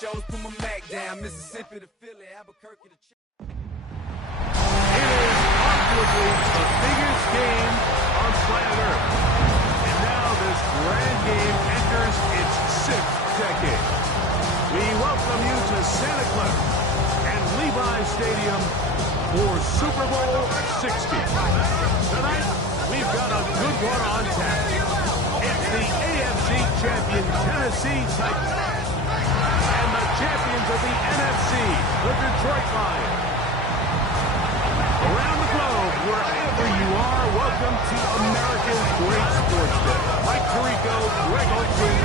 Joe's put my Mac down, Mississippi to Philly, Albuquerque to It is arguably the biggest game on planet Earth. And now this grand game enters its 6th decade. We welcome you to Santa Clara and Levi Stadium for Super Bowl 60. Tonight, we've got a good one on tap. It's the AFC champion Tennessee Titans and the champions of the NFC, the Detroit Lions. Around the globe, wherever you are, welcome to America's great sports day. Mike Tirico, Greg Olsen,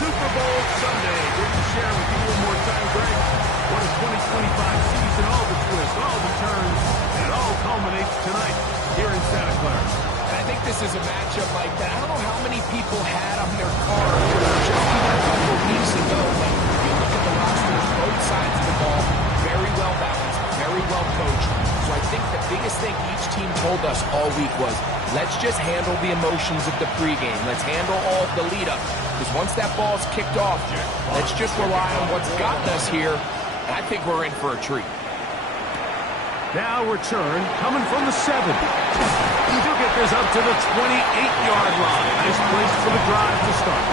Super Bowl Sunday. Good to share with you one more time, Greg. What a 2025 season, all the twists, all the turns, and it all culminates tonight here in Santa Clara. And I think this is a matchup like that. I don't know how many people had on their card just even a couple of weeks ago. But you look at the rosters, both sides of the ball, very well balanced, very well coached. So I think the biggest thing each team told us all week was, let's just handle the emotions of the pregame. Let's handle all of the lead-up. Because once that ball's kicked off, let's just rely on what's gotten us here. And I think we're in for a treat. Now return coming from the 7. He'll get this up to the 28-yard line. Nice place for the drive to start.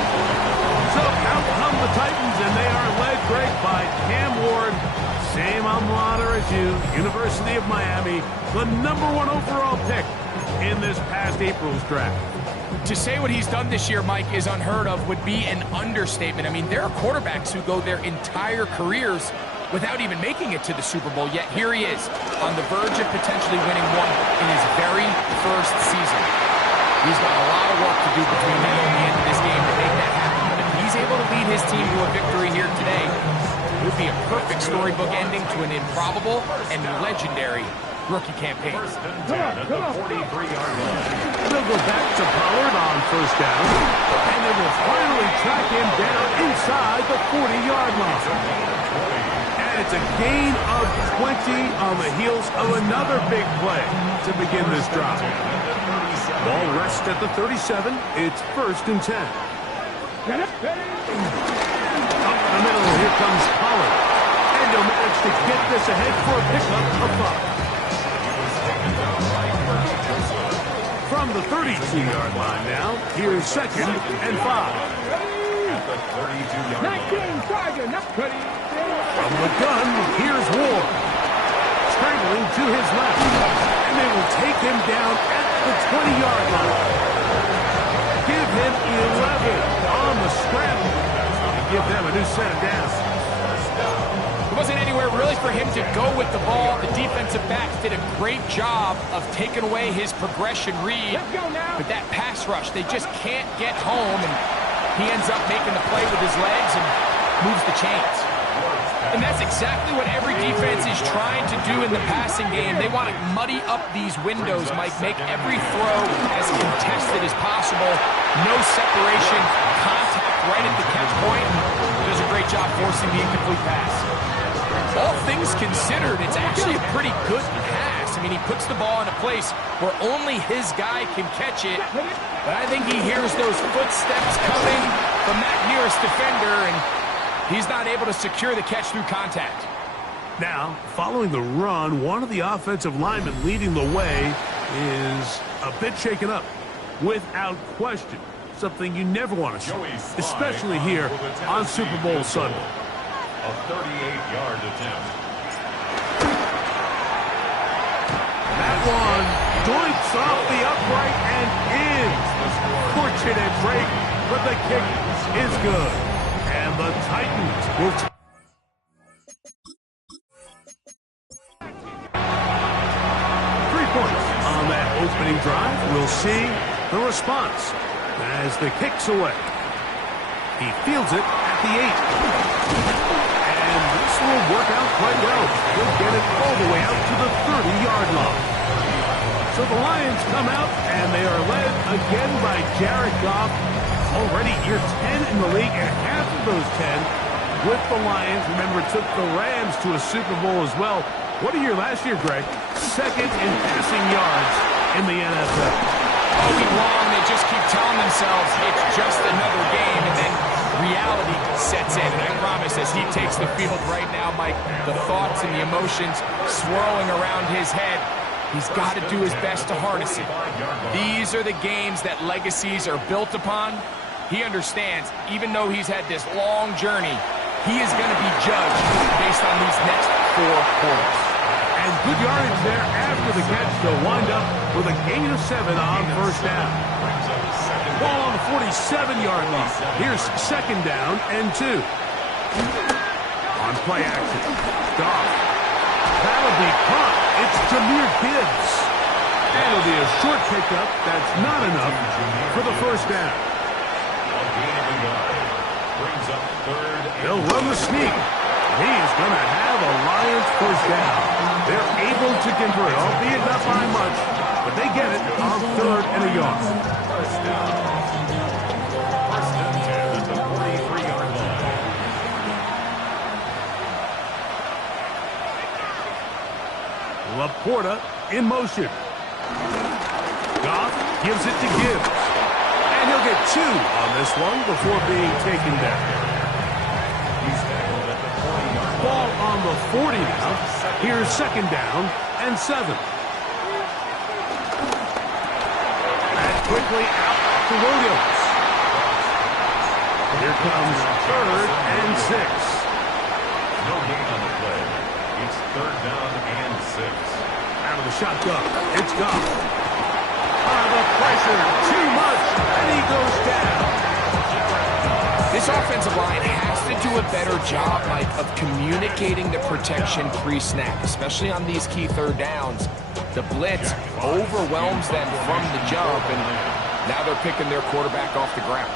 So out come the Titans, and they are led, Greg, by Cam Ward. Same alma mater as you, University of Miami, the #1 overall pick in this past April's draft. To say what he's done this year, Mike, is unheard of would be an understatement. I mean, there are quarterbacks who go their entire careers without even making it to the Super Bowl, yet here he is on the verge of potentially winning one in his very first season. He's got a lot of work to do between now and the end of this game to make that happen, but if he's able to lead his team to a victory here today, it would be a perfect storybook ending to an improbable and legendary rookie campaign. They'll go back to Pollard on first down, and they will finally track him down inside the 40-yard line. And it's a gain of 20 on the heels of another big play to begin this drive. Ball rests at the 37. It's 1st and 10. Up the middle, here comes Pollard. And he'll manage to get this ahead for a pickup of 5. From the 32-yard line now, here's 2nd and 5. From the gun, here's Ward. Scrambling to his left. And they will take him down at the 20-yard line. Give him 11 on the scramble. And give them a new set of downs. There wasn't anywhere really for him to go with the ball. The defensive backs did a great job of taking away his progression read. But that pass rush, they just can't get home. And he ends up making the play with his legs and moves the chains. And that's exactly what every defense is trying to do in the passing game. They want to muddy up these windows, Mike, make every throw as contested as possible. No separation, contact right at the catch point. Does a great job forcing the incomplete pass. All things considered, it's actually a pretty good pass. I mean, he puts the ball in a place where only his guy can catch it. But I think he hears those footsteps coming from that nearest defender, and he's not able to secure the catch through contact. Now, following the run, one of the offensive linemen leading the way is a bit shaken up. Without question, something you never want to see, especially here on Super Bowl Sunday. A 38-yard attempt. That one doinks off the upright and in. Fortunate break, but the kick is good. And the Titans will 3 points on that opening drive. We'll see the response as the kick's away. He fields it at the 8. And this will work out quite well. He'll get it all the way out to the 30-yard line. So the Lions come out, and they are led again by Jared Goff. Already year 10 in the league, and half of those 10 with the Lions. Remember, took the Rams to a Super Bowl as well. What a year last year, Greg. 2nd in passing yards in the NFL. All week long, they just keep telling themselves it's just another game, and then reality sets in. And I promise, as he takes the field right now, Mike, the thoughts and the emotions swirling around his head, he's got to do his best to harness it. These are the games that legacies are built upon. He understands, even though he's had this long journey, he is going to be judged based on these next 4 quarters. And good yardage there after the catch to wind up with a gain of 7 on first down. Ball on the 47-yard line. Here's second down and 2. On play action. Goff. That'll be caught. It's Jahmyr Gibbs. That'll be a short pickup. That's not enough for the first down. They'll run the sneak. He's going to have a Lions first down. They're able to convert, albeit not by much, but they get it on 3rd and a yard. First down. First and 10 at the 43-yard line. Laporta in motion. Goff gives it to Gibbs. And he'll get 2 on this one before being taken down. Ball on the 40 now. Here's second down and 7. And quickly out to Williams. Here comes 3rd and 6. No gain on the play. It's 3rd down and 6. Out of the shotgun. It's Goff. The pressure, too much, and he goes down. This offensive line has to do a better job, Mike, of communicating the protection pre-snap, especially on these key 3rd downs. The blitz overwhelms them from the jump, and now they're picking their quarterback off the ground.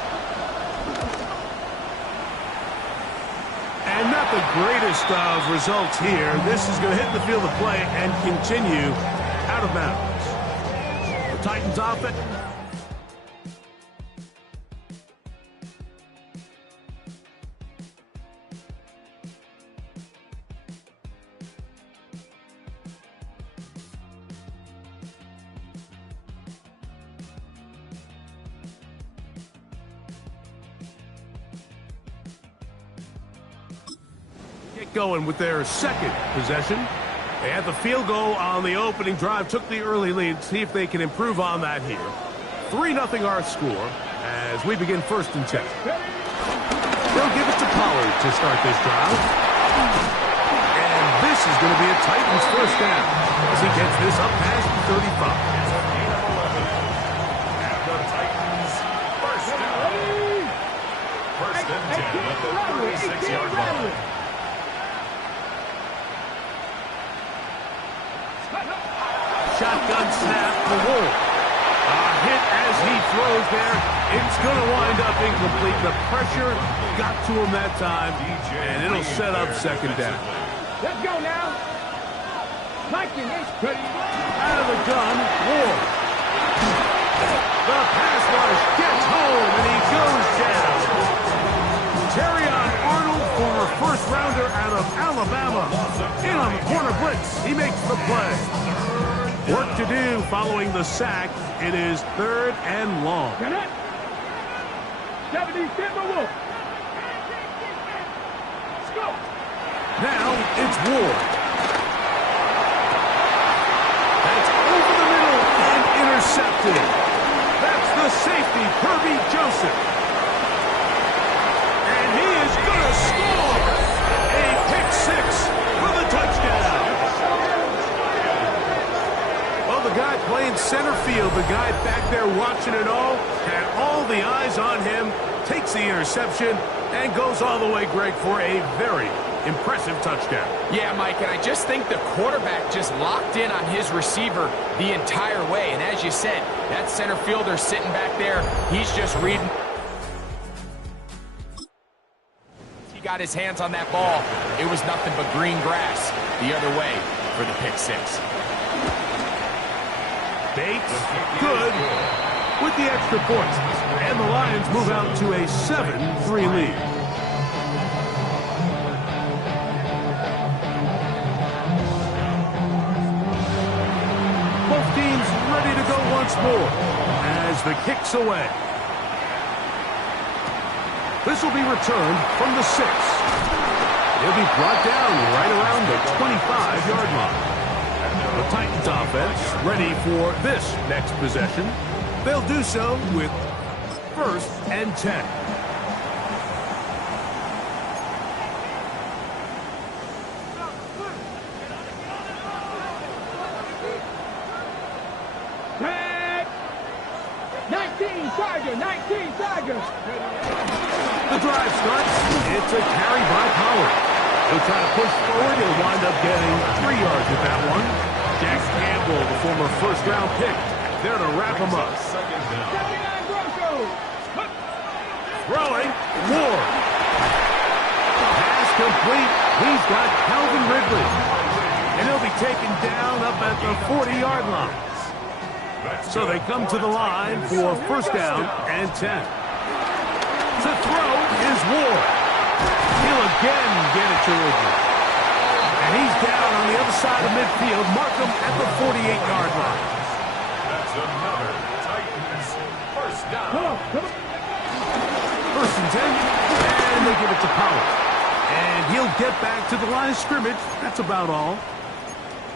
And not the greatest of results here. This is going to hit the field of play and continue out of bounds. The Titans offense. Going with their second possession. They had the field goal on the opening drive, took the early lead. See if they can improve on that here. 3-0 our score as we begin 1st and 10. They'll give it to Pollard to start this drive. And this is going to be a Titans first down as he gets this up past the 35. And the Titans first down. 1st and 10 at the 36-yard line. Shotgun snap for Wolf. A hit as he throws there. It's going to wind up incomplete. The pressure got to him that time, and it'll set up second down. Let's go now. Mikey, Out of the gun, Wolf. The pass rush gets home, and he goes down. Terrion Arnold, former first-rounder out of Alabama. In on the corner blitz. He makes the play. Work to do following the sack. It is 3rd and long. Now it's Ward. That's over the middle and intercepted. That's the safety, Kirby Joseph. And he is going to score. A pick-6 for the touchdown. The guy playing center field, the guy back there watching it all, had all the eyes on him, takes the interception, and goes all the way, Greg, for a very impressive touchdown. Yeah, Mike, and I just think the quarterback just locked in on his receiver the entire way. And as you said, that center fielder sitting back there, he's just reading. He got his hands on that ball. It was nothing but green grass the other way for the pick-6. Bates, good, with the extra point. And the Lions move out to a 7-3 lead. Both teams ready to go once more as the kick's away. This will be returned from the 6. He'll be brought down right around the 25-yard line. The Titans offense ready for this next possession. They'll do so with 1st and 10. Tiger, 19 Tiger. The drive starts. It's a carry by Pollard. He'll try to push forward. He'll wind up getting 3 yards with that one. Jack Campbell, the former first-round pick, there to wrap him up. Throwing, Ward. Pass complete. He's got Calvin Ridley. And he'll be taken down up at the 40-yard line. So they come to the line for 1st down and 10. To throw is Ward. He'll again get it to Ridley. And he's down on the other side of midfield. Mark him at the 48-yard line. That's another Titans 1st down. Come on. 1st and 10. And they give it to Pollard. And he'll get back to the line of scrimmage. That's about all.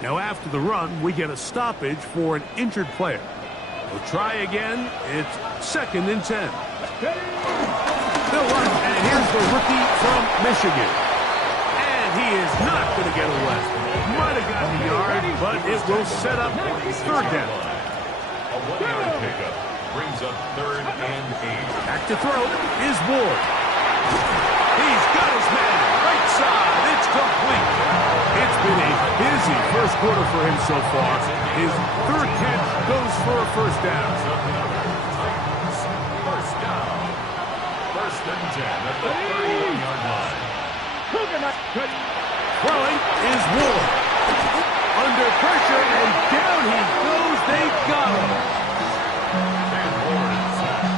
Now after the run, we get a stoppage for an injured player. We'll try again. It's 2nd and 10. They'll run, and here's the rookie from Michigan. And he is not going to get away. Might have gotten a yard, but it will set up 3rd down. A 1-yard pickup brings up 3rd and 8. Back to throw is Ward. He's got his man right side. It's complete. It's been a busy 1st quarter for him so far. His 3rd catch goes for a 1st down. Titans 1st down. 1st and 10 at the 31-yard line. Throwing is Ward. Under pressure, and down he goes. They got him. And Ward sacked.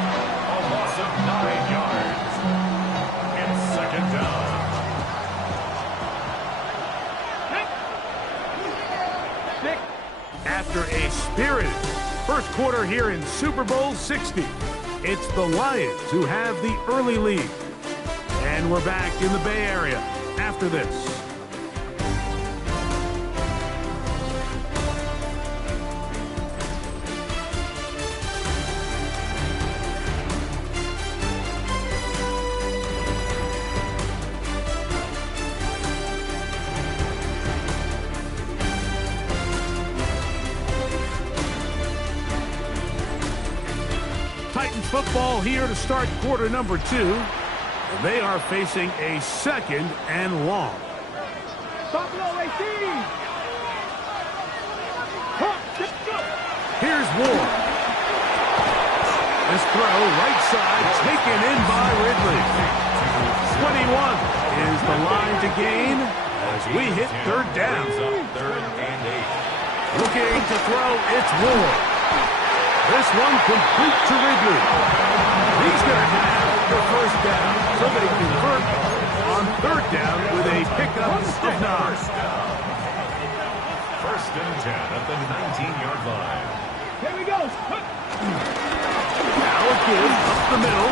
A loss of 9 yards. It's 2nd down. After a spirited 1st quarter here in Super Bowl 60, it's the Lions who have the early lead. And we're back in the Bay Area after this. Titans football here to start quarter number 2. And they are facing a 2nd and long. Here's Ward. This throw right side taken in by Ridley. 21 is the line to gain as we hit 3rd down. 3rd and 8. Looking to throw, it's Ward. This one complete to Ridley. He's going to have the 1st down. So they convert on 3rd down with a pickup of 9. 1st and 10 at the 19-yard line. Here we go. Now a give up the middle.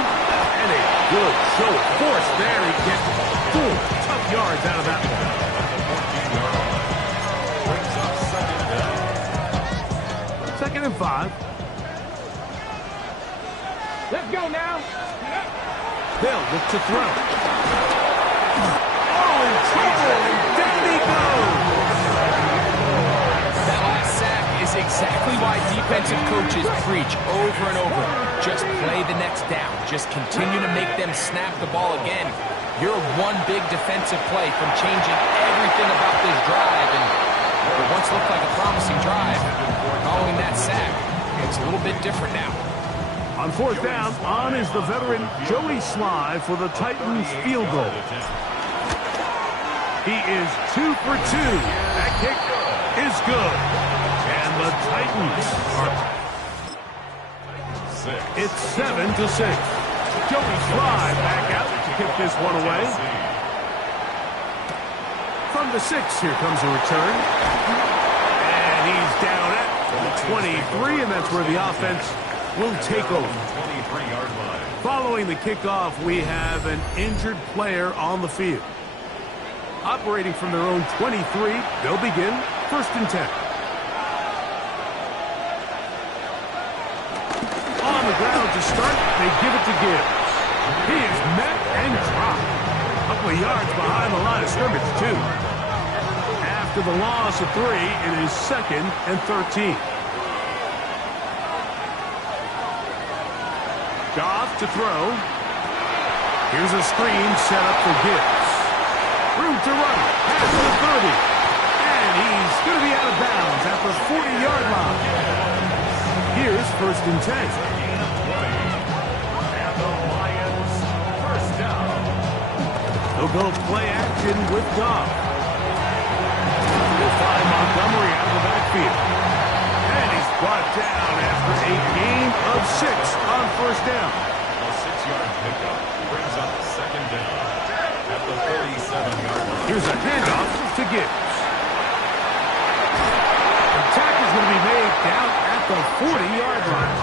And a good show of force there. He gets 4 tough yards out of that one. At the 14-yard line. Brings up 2nd down. 2nd and 5. Let's go now. They'll look to throw. Oh, in trouble, and down he goes. That last sack is exactly why defensive coaches preach over and over. Just play the next down. Just continue to make them snap the ball again. You're one big defensive play from changing everything about this drive. And what once looked like a promising drive, following that sack, it's a little bit different now. On 4th down, on is the veteran Joey Sly for the Titans field goal. He is 2 for 2. That kick is good. And the Titans are... It's 7-6. Joey Sly back out to kick this one away. From the 6, here comes a return. And he's down at the 23, and that's where the offense will take over. 23-yard line. Following the kickoff, we have an injured player on the field. Operating from their own 23, they'll begin 1st and 10. On the ground to start, they give it to Gibbs. He is met and dropped. A couple of yards behind the line of scrimmage, too. After the loss of 3, it is 2nd and 13. Goff to throw. Here's a screen set up for Gibbs. Room to run. Pass to the 30. And he's going to be out of bounds at the 40-yard line. Here's 1st and 10. And the Lions, 1st down. They'll go play action with Goff. We'll find Montgomery out of the backfield. And he's brought down after a gain of 6 on 1st down. A 6-yard pickup brings up 2nd down at the 37-yard line. Here's a handoff to Gibbs. The attack is going to be made down at the 40-yard line.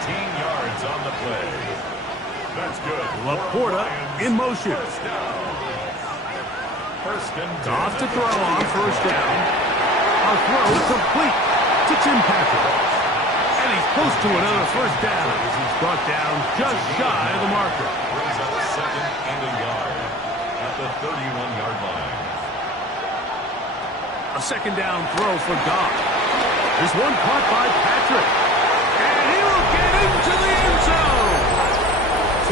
13 yards on the play. That's good. Laporta in motion. 1st down. 1st and 10. Off to throw on 1st down. A throw complete to Tim Patrick. And he's close to another 1st down as he's brought down just shy of the marker. Brings up 2nd and a yard at the 31-yard line. A 2nd down throw for Goff. There's one caught by Patrick. And he will get into the end zone.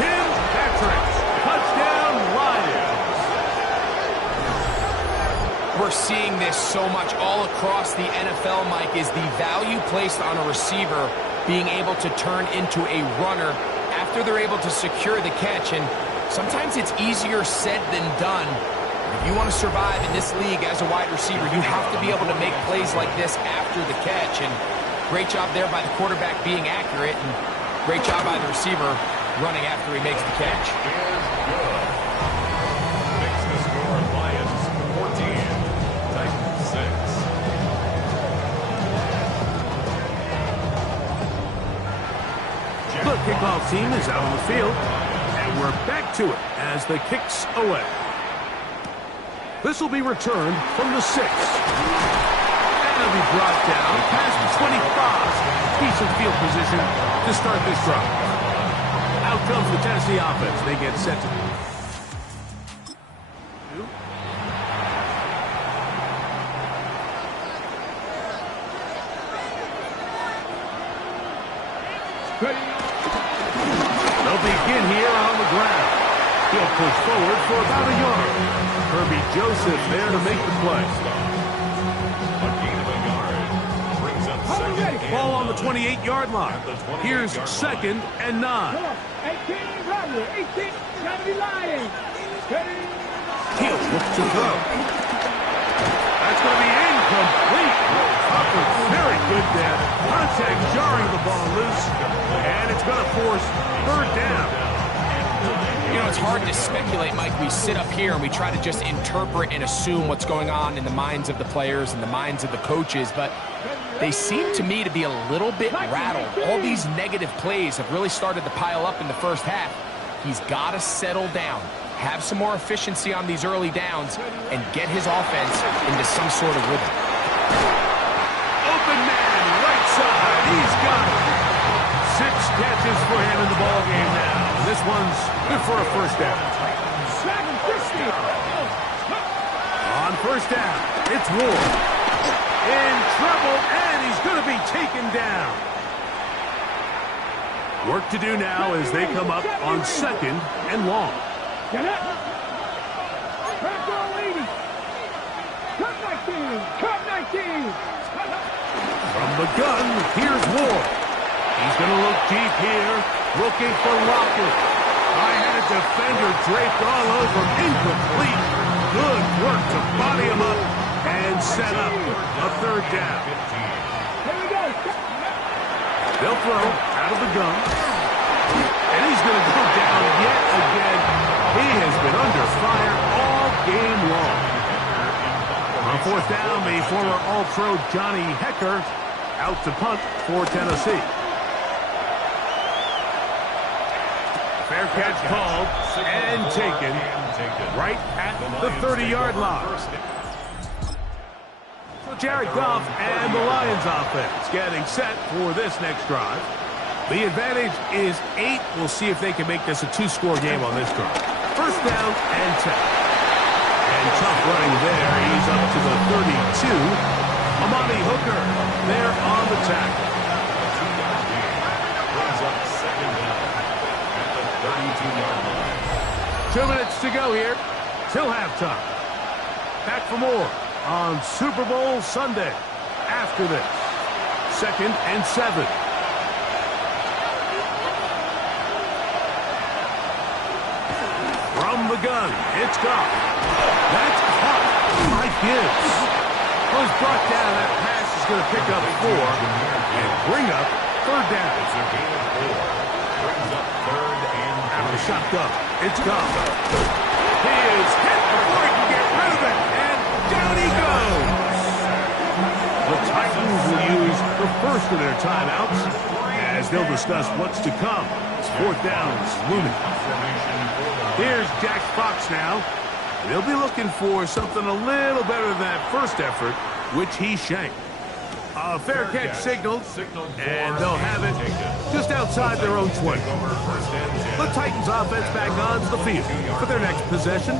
Tim Patrick, touchdown Lions. We're seeing this so much all across the NFL, Mike, is the value placed on a receiver being able to turn into a runner after they're able to secure the catch. And sometimes it's easier said than done. If you want to survive in this league as a wide receiver, you have to be able to make plays like this after the catch. And great job there by the quarterback being accurate, and great job by the receiver running after he makes the catch. Is good. Makes the score Lions 14, Titans 6. The kickoff team is out on the field, and we're back to it as the kick's away. This will be returned from the 6. And it'll be brought down past the 25. Decent field position to start this drive. Out comes the Tennessee offense. They get set to they'll begin here on the ground. He'll push forward for about a yard. Herbie Joseph there to make the play. A gain of a yard brings up 2nd. Ball on the 28-yard line. Here's 2nd and 9. Come on. 18, Ballew. 18, Tennessee Lions. He'll look to throw. That's going to be incomplete. Upper, very good there. Contact jarring the ball loose. And it's going to force 3rd down. You know, it's hard to speculate, Mike. We sit up here and we try to just interpret and assume what's going on in the minds of the players and the minds of the coaches, but they seem to me to be a little bit rattled. All these negative plays have really started to pile up in the 1st half. He's got to settle down, have some more efficiency on these early downs, and get his offense into some sort of rhythm. Open man, right side. He's got it. 6 catches for him in the ballgame now. This one's good for a 1st down. On 1st down, it's Ward. In trouble, and he's going to be taken down. Work to do now as they come up on 2nd and long. Get up. Back on 80. Cut 19. Cut 19. From the gun, here's Ward. He's going to look deep here, looking for Lockett. I had a defender draped all over him. Incomplete. Good work to body him up and set up a 3rd down. Here we go. They'll throw out of the gun. And he's going to go down yet again. He has been under fire all game long. On 4th down, the former All-Pro Johnny Hecker out to punt for Tennessee. Fair catch called and taken right at the 30-yard line. So Jared Goff and the Lions offense getting set for this next drive. The advantage is 8. We'll see if they can make this a 2-score game on this drive. First down and 10. And tough running there. He's up to the 32. Amani Hooker there on the tackle. Brings up second down at the 32-yard line. 2 minutes to go here till halftime. Back for more on Super Bowl Sunday after this. 2nd and 7. From the gun, it's Goff. That's caught by Gibbs. Was brought down. That pass is going to pick up 4 and bring up 3rd down. It's a gain of 4. Brings up 3rd and 3. Out of the shotgun, it's Goff. He is hit before he can get rid of it, and down he goes. The Titans will use the first of their timeouts as they'll discuss what's to come. 4th down is looming. Here's Jack Fox now. They'll be looking for something a little better than that first effort, which he shanked. A fair catch signaled, and they'll have it just outside their own 20. The Titans offense back onto the field for their next possession.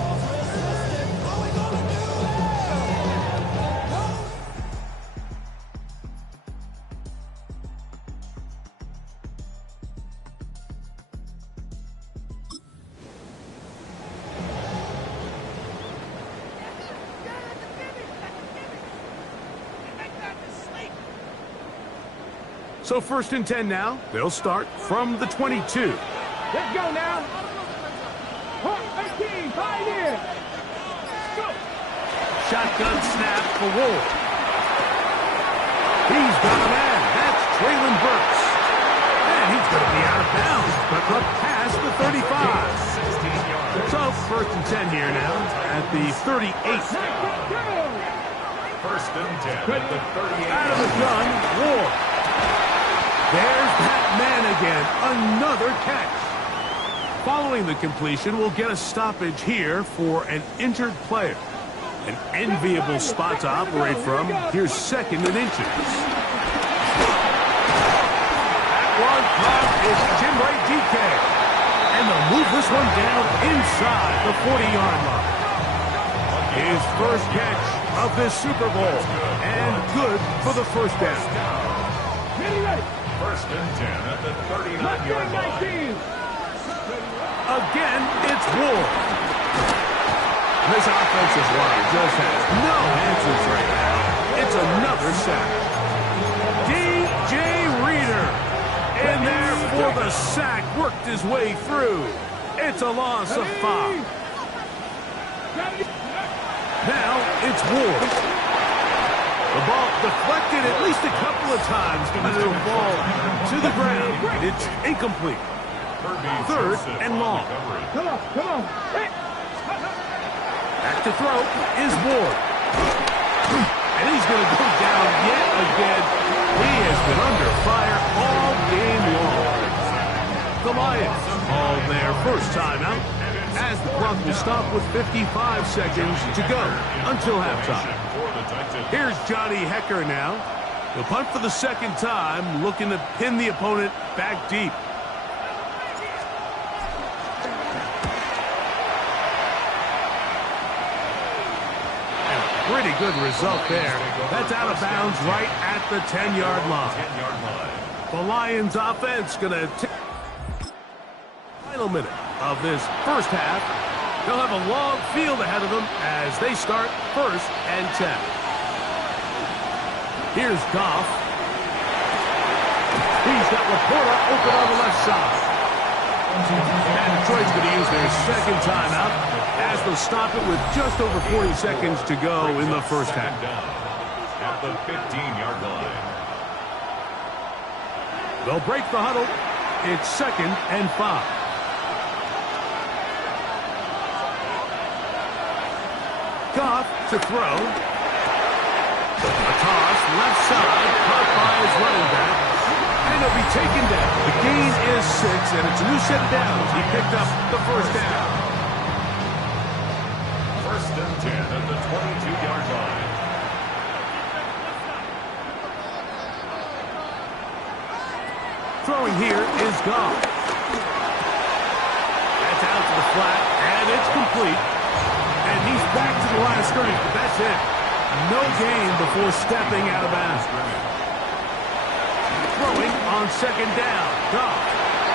So 1st and 10 now. They'll start from the 22. Let's go now. 18, 5 in. Go. Shotgun snap for Ward. He's got a man. That's Traylon Burks. And he's going to be out of bounds, but up past the 35. So 1st and 10 here now at the 38. 1st and 10 at the 38. Out of the gun, Ward. There's that man again. Another catch. Following the completion, we'll get a stoppage here for an injured player. An enviable spot to operate from. Here's 2nd and inches. That one caught is Jim Ray DK. And they'll move this one down inside the 40-yard line. His first catch of this Super Bowl. And good for the 1st down. 1st and 10 at the 39-yard line. Again, it's Ward. This offensive line just has no answers right now. It's another sack. DJ Reader in there for the sack. Worked his way through. It's a loss of 5. Now it's Ward. The ball deflected at least a couple of times, but it'll fall to the ground. It's incomplete. 3rd and long. Come on. Hey. Back to throw is Ward. And he's going to go down yet again. He has been under fire all game long. The Lions call their first timeout as the clock will stop with 55 seconds to go until halftime. Here's Johnny Hecker now. He'll punt for the 2nd time, looking to pin the opponent back deep. And a pretty good result there. That's out of bounds right at the 10-yard line. The Lions offense going to take final minute of this first half. They'll have a long field ahead of them as they start 1st and 10. Here's Goff. He's got Laporta open on the left side. And Detroit's going to use their 2nd timeout as they'll stop it with just over 40 seconds to go in the first half. At the 15-yard line. They'll break the huddle. It's 2nd and 5. Goff to throw. A toss, left side, caught by his running back. And he'll be taken down. The gain is 6, and it's a new set of downs. He picked up the first down. First and 10 at the 22-yard line. Throwing here is gone. That's out to the flat, and it's complete. And he's back to the line of scrimmage, but that's it. No gain before stepping out of bounds. Throwing on second down. Goff.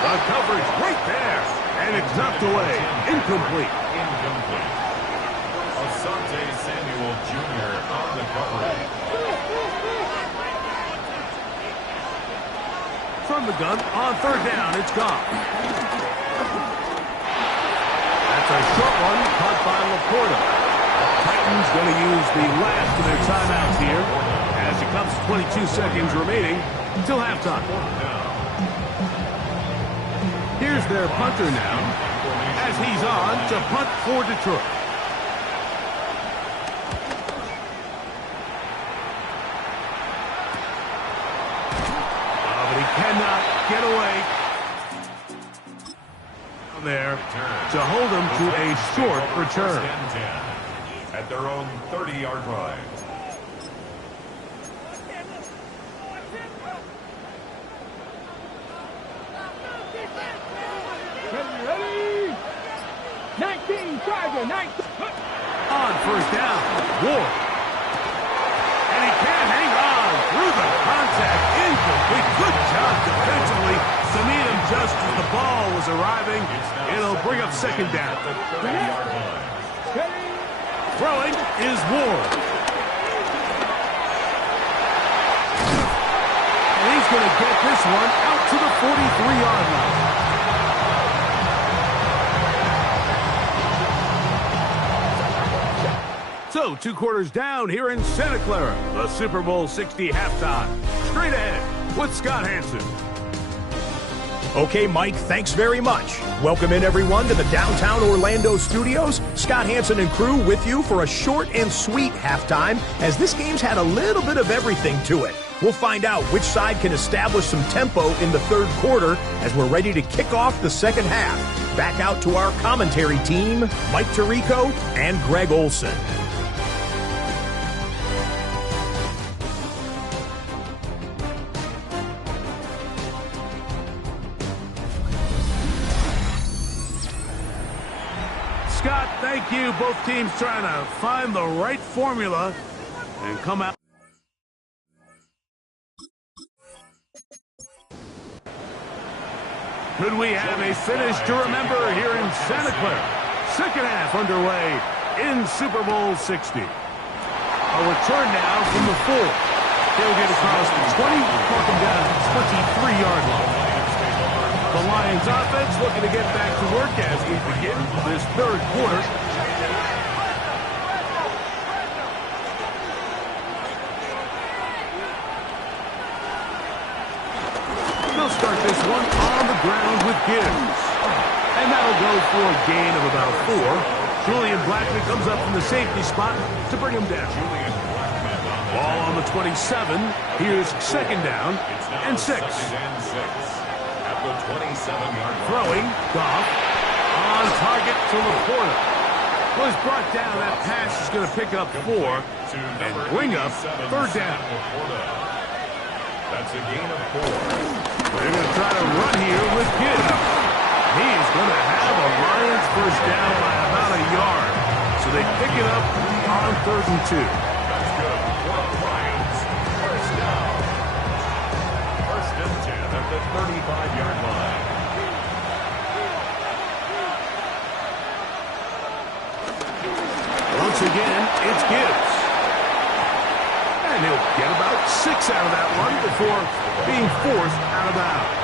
The coverage right there. And it's knocked away. Incomplete. Incomplete. Asante Samuel Jr. on the coverage. From the gun on third down, it's Goff. That's a short one caught by Laporta. Titans going to use the last of their timeouts here as it comes to 22 seconds remaining until halftime. Here's their punter now as he's on to punt for Detroit. But he cannot get away there to hold him to a short return. At their own 30-yard line. Ready? 19, Charger, 19. On first down, Ward. And he can't hang on through the contact. Incomplete. Good job defensively to meet him just as the ball was arriving. It'll bring up second down. 30-yard line. Throwing is Ward. And he's going to get this one out to the 43-yard line. So, 2 quarters down here in Santa Clara. The Super Bowl 60 halftime. Straight ahead with Scott Hanson. Okay, Mike, thanks very much. Welcome in, everyone, to the downtown Orlando studios. Scott Hanson and crew with you for a short and sweet halftime, as this game's had a little bit of everything to it. We'll find out which side can establish some tempo in the third quarter as we're ready to kick off the second half. Back out to our commentary team, Mike Tirico and Greg Olson. Scott, thank you. Both teams trying to find the right formula and come out. Could we have a finish to remember here in Santa Clara? Second half underway in Super Bowl 60. A return now from the 4. They'll get across the 20, mark them down to the 23-yard line. The Lions offense looking to get back to work as we begin this third quarter. They'll start this one on the ground with Gibbs. And that'll go for a gain of about 4. Julian Blackman comes up from the safety spot to bring him down. Ball on the 27. Here's second down and 6. The 27-yard line. Throwing, Goff, on target to Laporta. Was brought down, that pass is going to pick up 4 and bring up third down. That's a gain of 4. They're going to try to run here with Gibbs. He's going to have a Lions first down by about a yard. So they pick it up on third and 2. That's good for the Lions. First down. First and 10 at the 35-yard line. Once again, it's Gibbs. And he'll get about 6 out of that one before being forced out of bounds.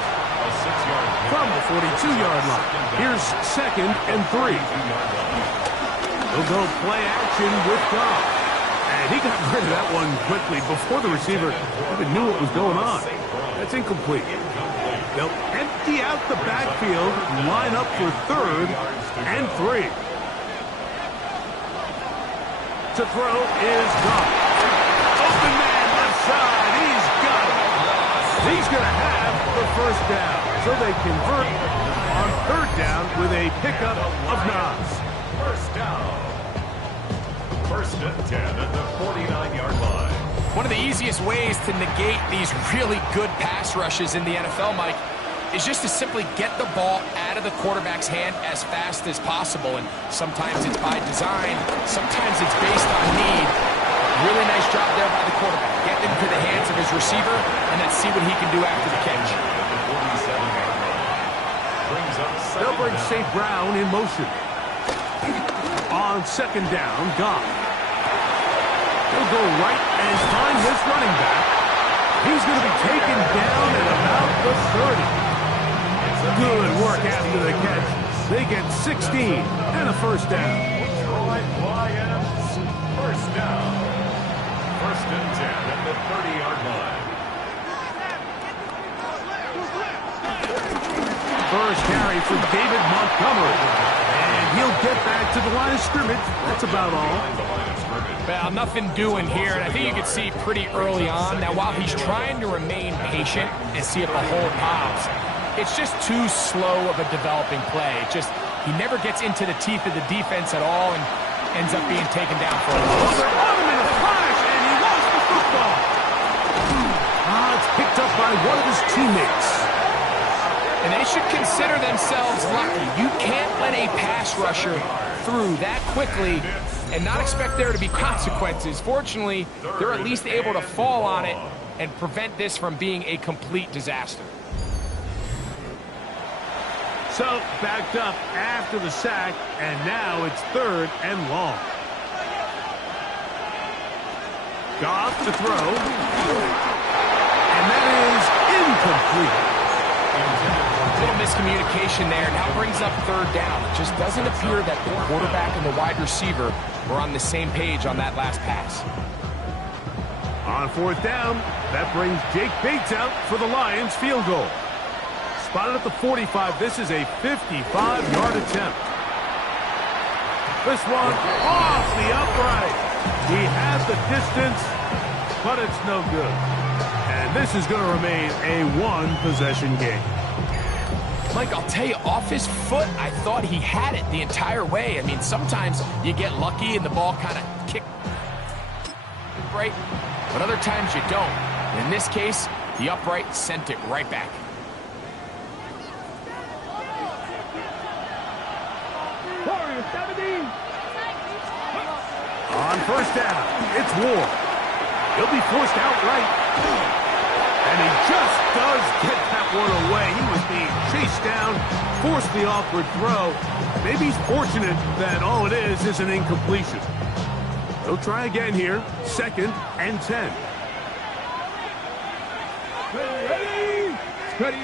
From the 42-yard line. Here's second and 3. He'll go play action with Goff. And he got rid of that one quickly before the receiver even knew what was going on. That's incomplete. They'll empty out the backfield and line up for third and 3. To throw is Goff. Open man left side. He's got it. He's going to have the first down. So they convert on third down with a pickup of 9. First down. First and 10 at the 49-yard line. One of the easiest ways to negate these really good pass rushes in the NFL, Mike, is just to simply get the ball out of the quarterback's hand as fast as possible. And sometimes it's by design, sometimes it's based on need. Really nice job there by the quarterback. Get into the hands of his receiver and then see what he can do after the catch. They'll bring St. Brown in motion. On second down, Goff. He'll go right and find this running back. He's going to be taken down at about the 30. Good work after the catch. They get 16 and a first down. Detroit Lions, first down. First and 10 at the 30-yard line. First carry for David Montgomery. And he'll get back to the line of scrimmage. That's about all. Well, nothing doing here, and I think you can see pretty early on. Now, while he's trying to remain patient and see if the hole pops, it's just too slow of a developing play. He never gets into the teeth of the defense at all and ends up being taken down for a loss. They're on him in a flash, and he lost the football. It's picked up by one of his teammates. And they should consider themselves lucky. You can't let a pass rusher through that quickly and not expect there to be consequences. Fortunately, they're at least able to fall on it and prevent this from being a complete disaster. So, backed up after the sack, and now it's third and long. Goff to throw. And that is incomplete. A little miscommunication there. Now brings up third down. It just doesn't appear that the quarterback and the wide receiver were on the same page on that last pass. On fourth down, that brings Jake Bates out for the Lions field goal. Spotted at the 45. This is a 55-yard attempt. This one off the upright. He has the distance, but it's no good. And this is going to remain a one-possession game. Mike, I'll tell you, off his foot, I thought he had it the entire way. I mean, sometimes you get lucky and the ball kind of kicked right, but other times you don't. In this case, the upright sent it right back. On first down, it's Ward. He'll be forced outright. And he just does get that one away. He was being chased down, forced the awkward throw. Maybe he's fortunate that all it is an incompletion. They'll try again here. Second and 10. Ready.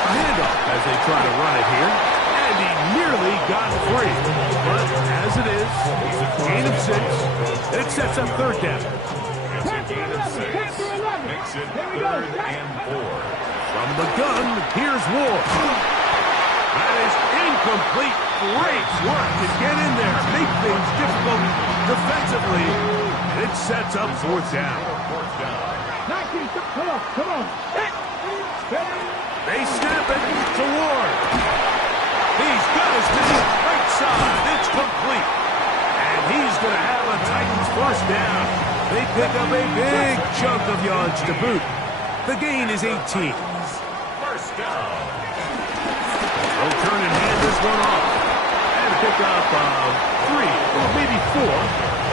A handoff as they try to run it here. And he nearly got free. But as it is, gain of 6. And it sets up third down. It's a gain of 6. Makes it third and 4. From the gun, here's Ward. That is incomplete. Great work to get in there, make things difficult defensively. And it sets up fourth down. Come on. They snap it to Ward. He's got his man right side. It's complete. And he's going to have a Titans first down. They pick up a big chunk of yards to boot. The gain is 18. First down. They'll turn and hand this one off. And pick up 3, or maybe 4.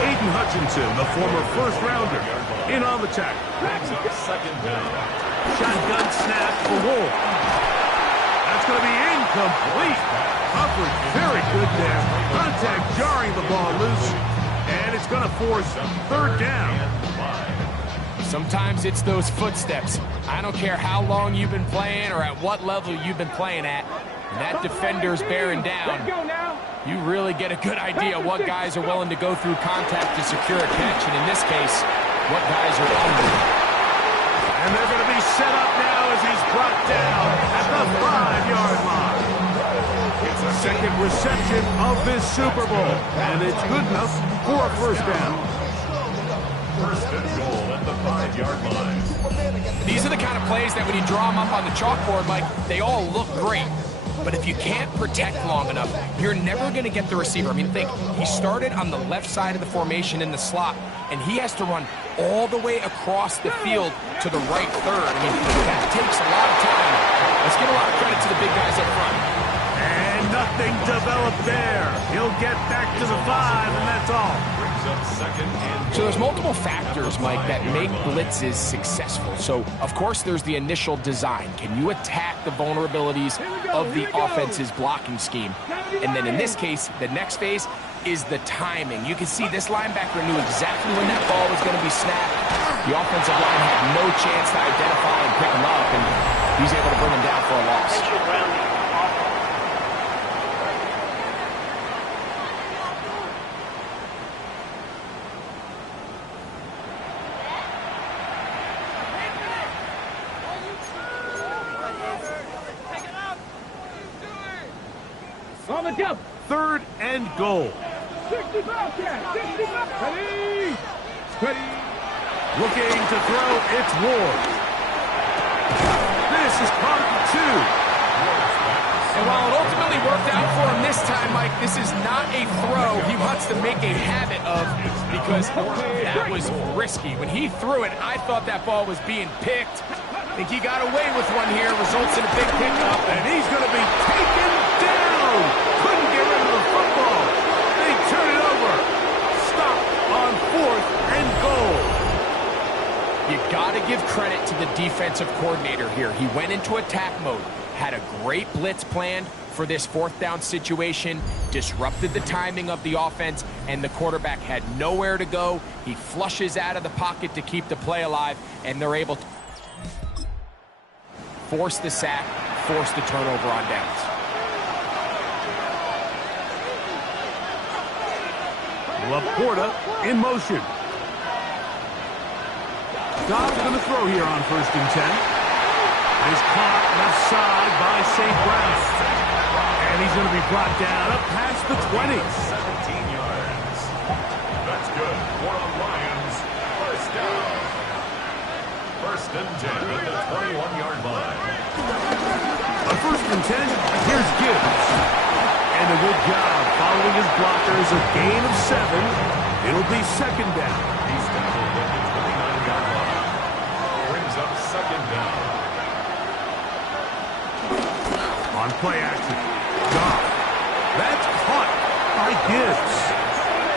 Aiden Hutchinson, the former first-rounder, in on the tackle. Brings up second down. Shotgun snap for Ward. That's going to be incomplete. Coverage very good there. Contact jarring the ball loose. And it's going to force third down. Sometimes it's those footsteps. I don't care how long you've been playing or at what level you've been playing at. When that defender's bearing down, you really get a good idea what guys are willing to go through contact to secure a catch, and in this case, what guys are under. And they're going to be set up now as he's brought down at the 5-yard line. It's a second reception of this Super Bowl, and it's good enough for a first down. First and goal at the 5-yard line. These are the kind of plays that when you draw them up on the chalkboard, Mike, they all look great. But if you can't protect long enough, you're never going to get the receiver. I mean, think, he started on the left side of the formation in the slot, and he has to run all the way across the field to the right third. I mean, that takes a lot of time. Let's give a lot of credit to the big guys up front. And nothing developed there. He'll get back to the 5, and that's all. Brings up second and So there's multiple factors, Mike, that make blitzes successful. So, of course, there's the initial design. Can you attack the vulnerabilities of the offense's blocking scheme? And then in this case, the next phase is the timing. You can see this linebacker knew exactly when that ball was going to be snapped. The offensive line had no chance to identify and pick him up, and he's able to bring him down for a loss. On the jump. 3rd and goal. 65, 65. Ready. Ready. Looking to throw, it's Ward. This is part 2. And while it ultimately worked out for him this time, Mike, this is not a throw he wants to make a habit of because that was risky. When he threw it, I thought that ball was being picked. I think he got away with one here, results in a big pickup. And he's going to be taken down. Couldn't get rid of the football. They turn it over. Stop on 4th and goal. You got to give credit to the defensive coordinator here. He went into attack mode, had a great blitz plan for this 4th down situation, disrupted the timing of the offense, and the quarterback had nowhere to go. He flushes out of the pocket to keep the play alive, and they're able to force the sack, force the turnover on downs. Laporta in motion. Dobbs going to throw here on 1st and 10. Is caught left side by St. Brown. And he's going to be brought down up past the 20. 17 yards. That's good. For the Lions. 1st down. 1st and 10 at the 21-yard line. On 1st and 10, here's Gibbs. And a good job following his blockers, a gain of 7. It'll be 2nd down. He's tackled at the 29-yard line. Brings up 2nd down. On play action. Goff. That's caught by Gibbs.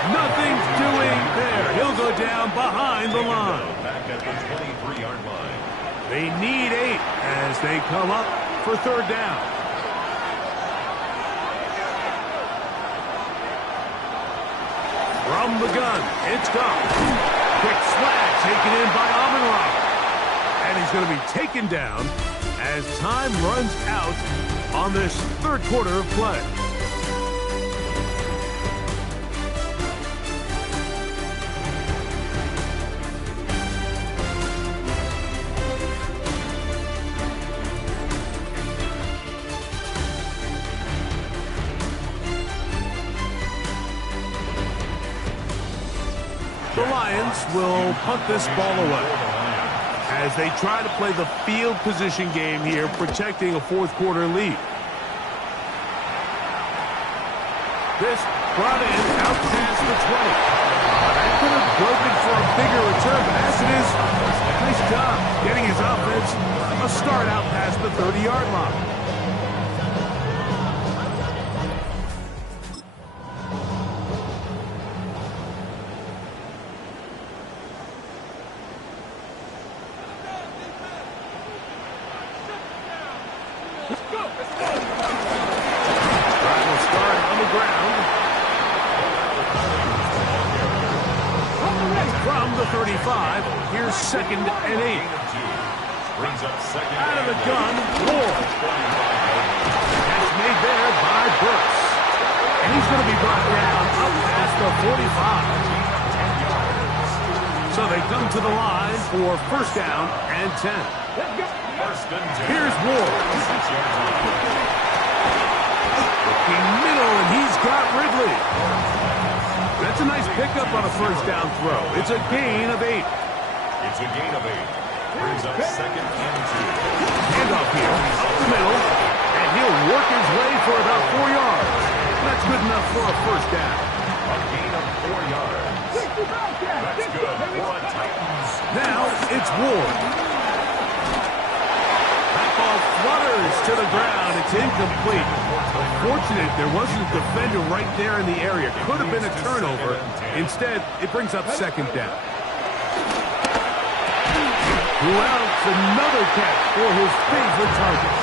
Nothing's doing there. He'll go down behind the line. Back at the 23-yard line. They need 8 as they come up for 3rd down. From the gun, it's Goff. Quick swag taken in by Amon-Ra. And he's going to be taken down as time runs out on this 3rd quarter of play. The Lions will punt this ball away as they try to play the field position game here, protecting a 4th quarter lead. This brought in out past the 20. That could have broken for a bigger return, but as it is, nice job getting his offense a start out past the 30-yard line. From the 35, here's 2nd and 8. Brings up 2nd. Out of the gun, Ward. Catch made there by Burks. And he's going to be brought down up past the 45. So they come to the line for 1st down and 10. 1st and 10. Here's Ward. 6 yards line. Looking middle, and he's got Ridley. That's a nice pickup on a 1st down throw. It's a gain of 8. It's a gain of 8. Brings up second and 2. Handoff here, up the middle, and he'll work his way for about 4 yards. That's good enough for a first down. A gain of 4 yards. That's good for a Titans. Now it's Ward. That ball flutters to the ground. It's incomplete. Unfortunate there wasn't a defender right there in the area. Could have been a turnover. Instead, it brings up second down. Who else? Another catch for his favorite target.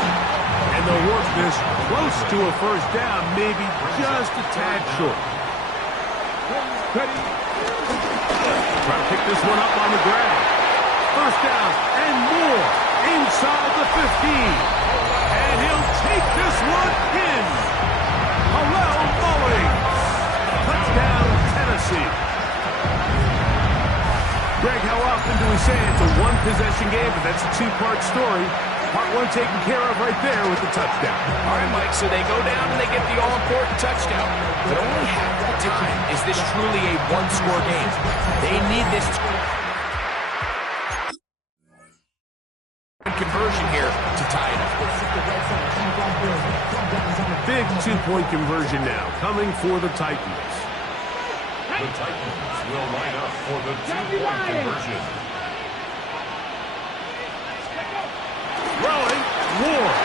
And they'll work this close to a first down, maybe just a tad short. Try to pick this one up on the ground. First down and more inside the 15. And he'll take this one in. Ballew. Touchdown, Tennessee. Greg, how often do we say it's a one-possession game, but that's a two-part story? Part one taken care of right there with the touchdown. All right, Mike, so they go down and they get the all-important touchdown. But only half the time is this truly a one-score game. They need this conversion here to tie it up. Big two-point conversion now, coming for the Titans. The Titans will line up for the two-point conversion. Throwing, Ward.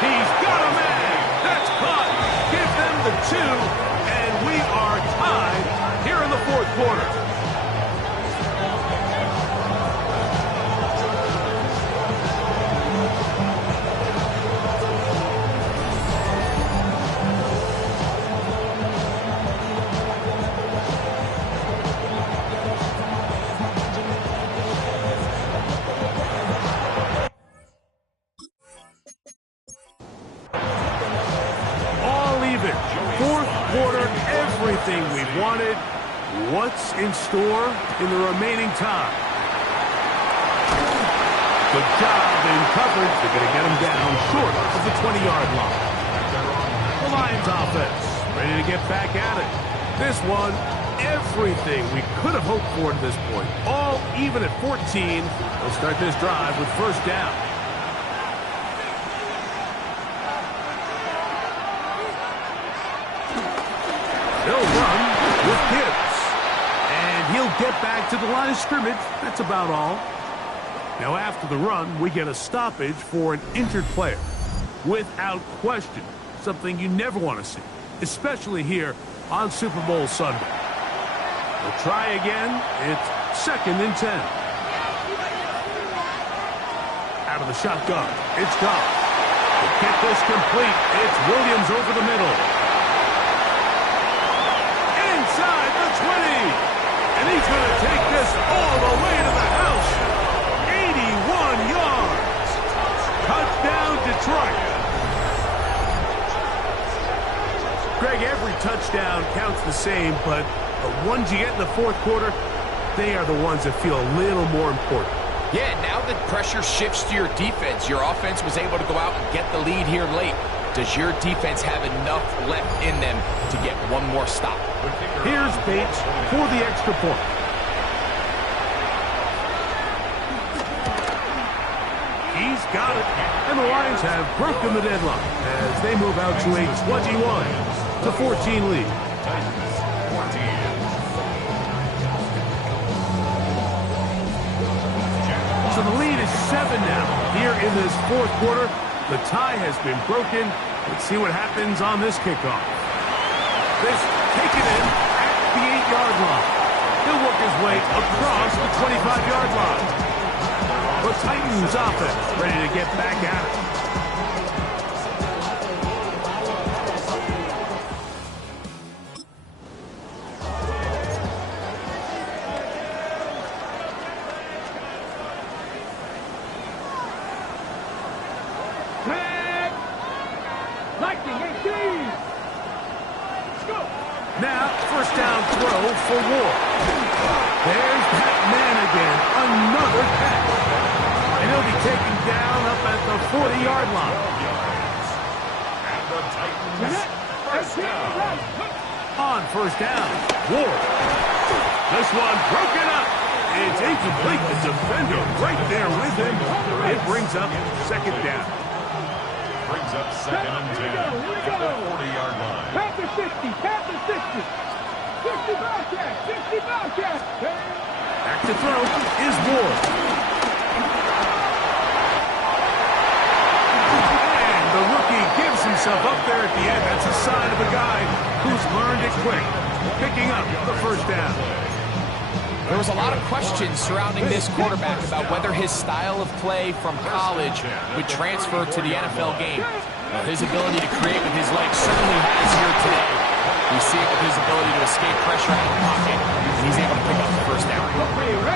He's got a man. That's caught. Give them the 2, and we are tied here in the fourth quarter. Everything we've wanted. What's in store in the remaining time? Good job in coverage. They're going to get him down short of the 20-yard line. The Lions offense ready to get back at it. This one, everything we could have hoped for to this point. All even at 14. They'll start this drive with first down. They'll run with Gibbs. And he'll get back to the line of scrimmage. That's about all. Now after the run, we get a stoppage for an injured player. Without question. Something you never want to see. Especially here on Super Bowl Sunday. We'll try again. It's second and 10. Out of the shotgun. It's gone. To get this complete, it's Williams over the middle. Inside the 20. And he's going to take this all the way to the house. 81 yards. Touchdown, Detroit. Greg, every touchdown counts the same, but the ones you get in the fourth quarter, they are the ones that feel a little more important. Yeah, now that pressure shifts to your defense, your offense was able to go out and get the lead here late. Does your defense have enough left in them to get one more stop? Here's Bates for the extra point. He's got it. And the Lions have broken the deadlock as they move out to a 21-14 lead. So the lead is 7 now. Here in this fourth quarter, the tie has been broken. Let's see what happens on this kickoff. This taken in at the 8-yard line. He'll work his way across the 25-yard line. The Titans offense ready to get back at it. Now, first down throw for Ward. There's that man again. Another catch. And he'll be taken down up at the 40-yard line. And the Titans first down. On first down, Ward. This one broken up. It's incomplete. The defender right there with him. It brings up second down. Brings up second and 10 at the 40-yard line. Panther 60, Panther 60. 60 Bobcat, 60 Bobcat. Back to throw is Ward. And the rookie gives himself up there at the end. That's a sign of a guy who's learned it quick, picking up the first down. There was a lot of questions surrounding this quarterback about whether his style of play from college would transfer to the NFL game. Well, his ability to create with his legs certainly has here today. We see it with his ability to escape pressure out of the pocket, and he's able to pick up the first down.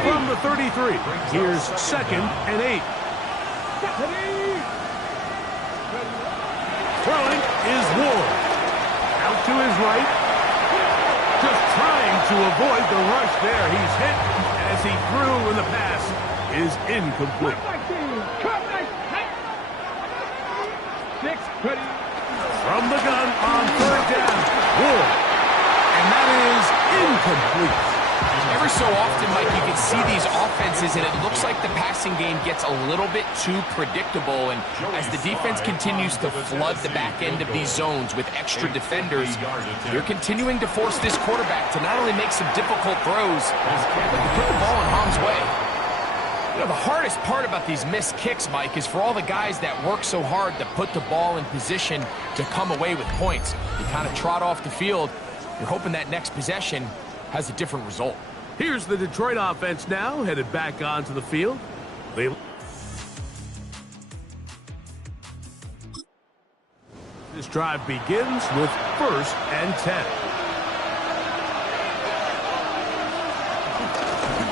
From the 33, here's second and 8. Throwing is Ward. Out to his right. Just trying to avoid the rush there. He's hit as he threw, and the pass is incomplete. From the gun on third down, Ward. And that is incomplete. Every so often, Mike, you can see these offenses, and it looks like the passing game gets a little bit too predictable. And as the defense continues to flood the back end of these zones with extra defenders, they're continuing to force this quarterback to not only make some difficult throws, but to put the ball in harm's way. You know, the hardest part about these missed kicks, Mike, is for all the guys that work so hard to put the ball in position to come away with points. You kind of trot off the field. You're hoping that next possession has a different result. Here's the Detroit offense now, headed back onto the field. This drive begins with first and 10.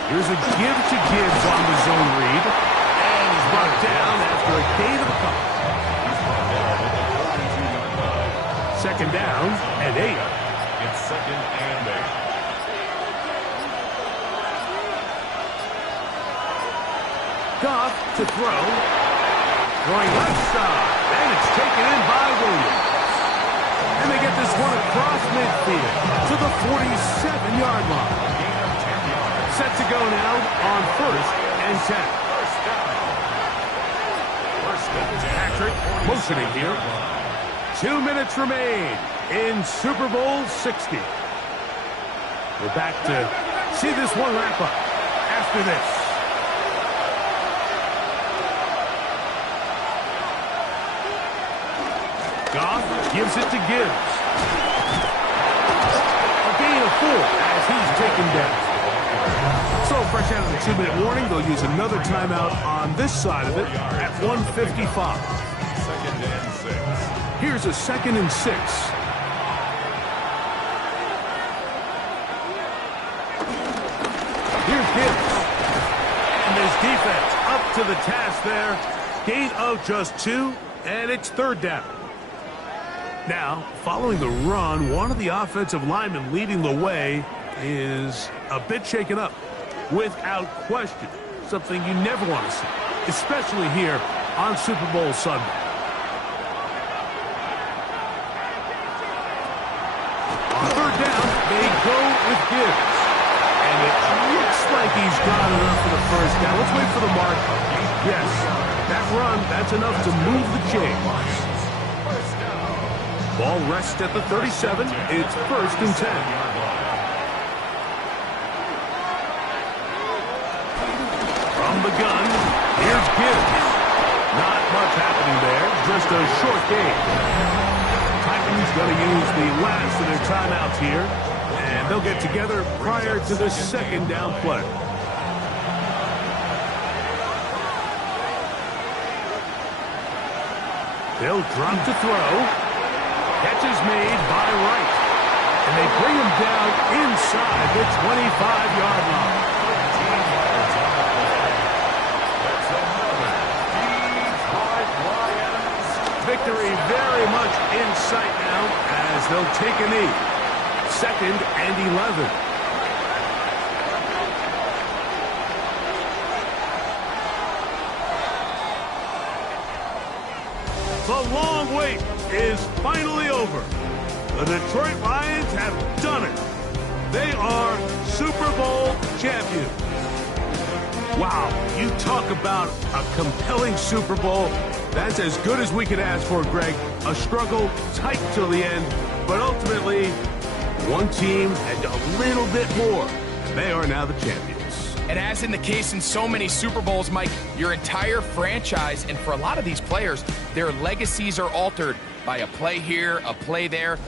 Here's a give to Gibbs on the zone read. And he's brought down after a gain of a couple. Second down and 8. It's second and 8. Goff to throw. Throwing left side. And it's taken in by Williams. And they get this one across midfield to the 47-yard line. Set to go now on first and 10. Patrick motioning here. 2 minutes remain in Super Bowl 60. We're back to see this one wrap up after this. Goff gives it to Gibbs. A gain of 4 as he's taken down. So fresh out of the 2-minute warning, they'll use another timeout on this side of it at 1:55. Second and 6. Here's a second and 6. Here's Gibbs. And this defense up to the task there. Gain of just 2, and it's third down. Now, following the run, one of the offensive linemen leading the way is a bit shaken up. Without question, something you never want to see, especially here on Super Bowl Sunday. On third down, they go with Gibbs. And it looks like he's got enough for the first down. Let's wait for the mark. Yes, that run, that's enough to move the chains. Ball rests at the 37. It's first and 10. From the gun, here's Gibbs. Not much happening there, just a short game. Titans going to use the last of their timeouts here, and they'll get together prior to the second down play. They'll drop to throw. Catch is made by Wright. And they bring him down inside the 25-yard line. Victory very much in sight now as they'll take a knee. Second and 11. The long wait is finally over. The Detroit Lions have done it. They are Super Bowl champions. Wow, you talk about a compelling Super Bowl. That's as good as we could ask for, Greg. A struggle, tight till the end, but ultimately, one team had a little bit more, and they are now the champions. And as in the case in so many Super Bowls, Mike, your entire franchise, and for a lot of these players, their legacies are altered by a play here, a play there.